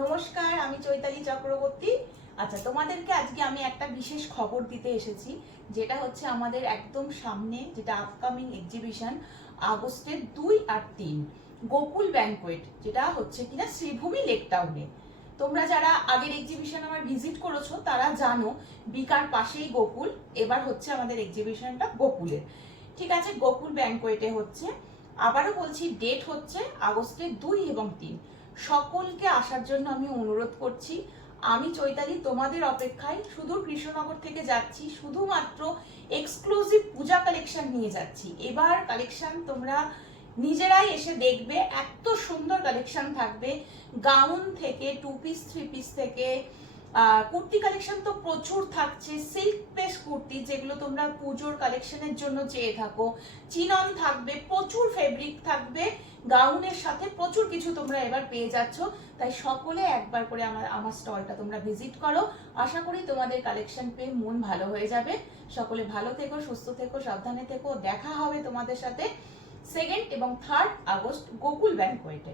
নমস্কার, আমি চৈতালি চক্রবর্তী। আচ্ছা, তোমাদেরকে আজকে আমি একটা বিশেষ খবর দিতে এসেছি, যেটা হচ্ছে আমাদের একদম সামনে যেটা আপকামিং এক্সিবিশন আগস্টের 2 আর 3 গোকুল ব্যাংকোয়েট, যেটা হচ্ছে কিনা শ্রীভূমি লেক টাউনে। তোমরা যারা আগের এক্সিবিশন আমার ভিজিট করেছো তারা জানো বিকার পাশেই গোকুল। এবার হচ্ছে আমাদের এক্সিবিশনটা গোকুলের। ঠিক আছে, গোকুল ব্যাংকোয়েটে হচ্ছে। আবারও বলছি, ডেট হচ্ছে আগস্টের 2 এবং 3। সকলকে আসার জন্য আমি অনুরোধ করছি। আমি চৈতালি তোমাদের অপেক্ষায় সুদূর কৃষ্ণনগর থেকে যাচ্ছি, শুধুমাত্র এক্সক্লুসিভ পূজা কালেকশন নিয়ে যাচ্ছি। এবার কালেকশন তোমরা নিজেরাই এসে দেখবে, এত সুন্দর কালেকশন থাকবে। গাউন থেকে 2 পিস 3 পিস থেকে কুর্তি কালেকশন তো প্রচুর থাকছে। সিল্ক বেস কুর্তি, যেগুলো তোমরা পুজোর কালেকশনের জন্য চেয়ে থাকো, চিনন থাকবে, প্রচুর ফেব্রিক থাকবে। গাউনের সাথে প্রচুর কিছু তোমরা এবার পেয়ে যাচ্ছ। তাই সকলে একবার করে আমার স্টলটা তোমরা ভিজিট করো। আশা করি তোমাদের কালেকশন পেয়ে মন ভালো হয়ে যাবে। সকলে ভালো থেকো, সুস্থ থেকো, সাবধানে থেকো। দেখা হবে তোমাদের সাথে 2 এবং 3 আগস্ট গোকুল ব্যাংকোয়েটে।